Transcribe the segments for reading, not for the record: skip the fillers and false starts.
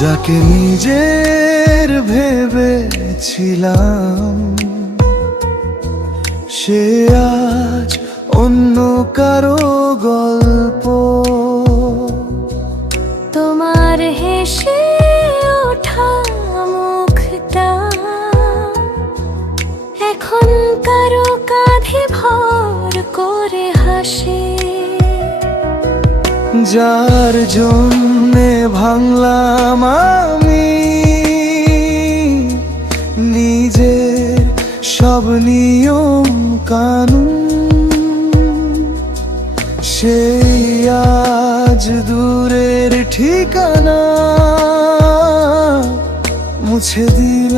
যাকে নিজের ভেবেছিলাম সে আজ অন্য কারো গল্প। তোমার হেসে ওঠা মুখটা এখন কারো কাঁধে ভর করে হাসে। যার জন্যে ভাঙলাম আমি নিজের সব নিয়ম কানুন, সেই আজ দূরের ঠিকানা মুছে দিল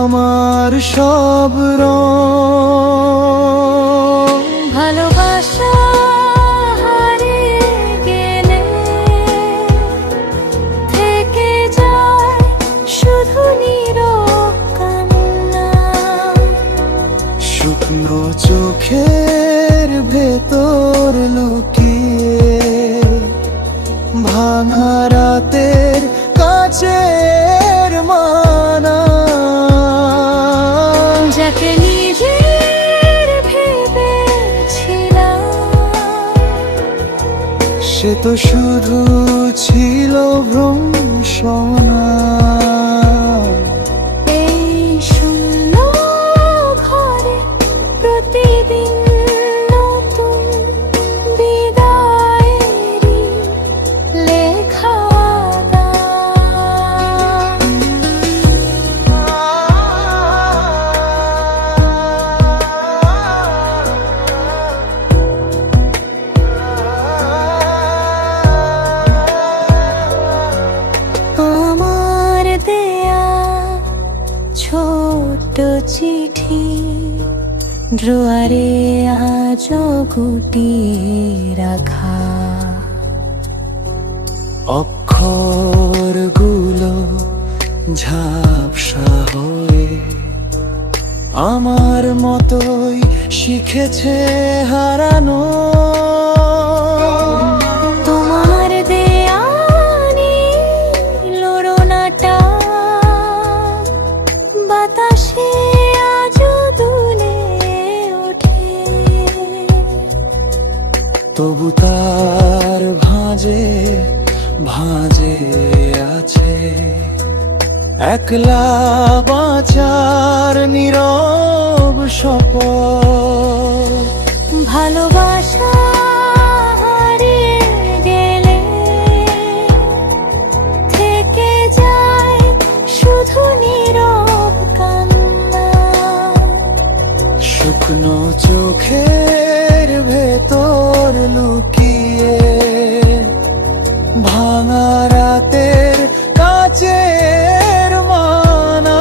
আমার সব রং। ভালোবাসা হারিয়ে গেলে থেকে যায় শুধু নীরব কান্না। শুকনো চোখের ভেতর লুকিয়ে ভাঙা রাতের কাচের মানা। যাকে নিজের ভেবেছিলাম সে তো শুধু ছিল ভ্রমসনা। এই শূন্য ঘরে প্রতিদিন নতুন বিদায়েরই লেখা গান। আমার দেয়া ছোট চিঠি ড্রয়ারে আজও গুটিয়ে রাখা। অক্ষরগুলো ঝাপসা হয়ে আমার মতোই শিখেছে হারানো। তোমার দেয়া নীল ওড়নাটা বাতাসে আজও দুলে ওঠে। তবু তার ভাঁজে ভাঁজে আছে একলা বাঁচার নীরব শপথ। ভালোবাসা হারিয়ে গেলে থেকে যায় শুধু নীরব কান্না। শুকনো চোখের ভেতর লুকিয়ে ভাঙা রাতের কাচের মানা।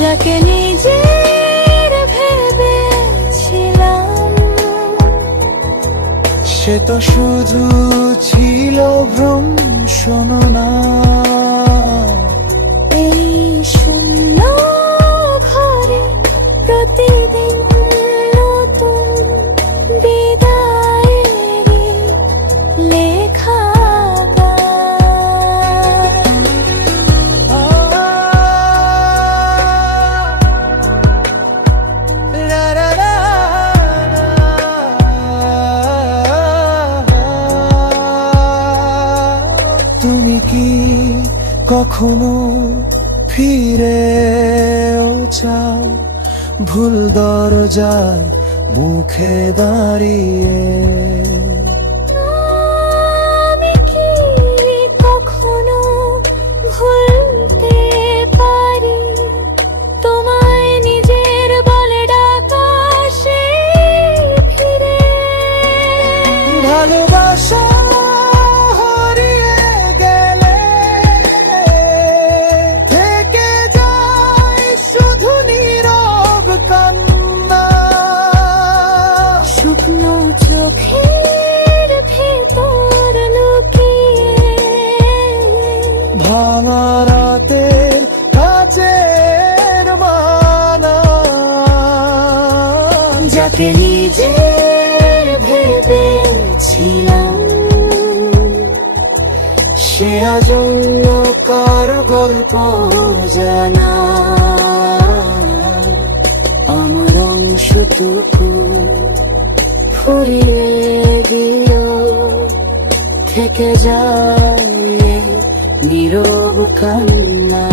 যাকে নিজের ভেবেছিলাম সে তো শুধু ছিল ভ্রমসনা। এই শূন্য ঘরে প্রতিদিন নতুন বিদায়েরই লেখা গান। তুমি কি কখনো ফিরেও চাও ভুল দরজার মুখে দাঁড়িয়ে? আমি কি কখনো ভুলতে পারি তোমায় নিজের বলে ডাকা সেই ফিরে? ভালোবাসা হারিয়ে গেলে থেকে যায় শুধু নীরব কান্না। শুকনো চোখের ভেতর লুকিয়ে ভাঙা রাতের কাচের মানা। যাকে নিজের ভেবেছিলাম আজ অন্য কার গল্প জানা, আমার অংশটুকু ফুরিয়ে গিয়েও থেকে যায় নীরব কান্না।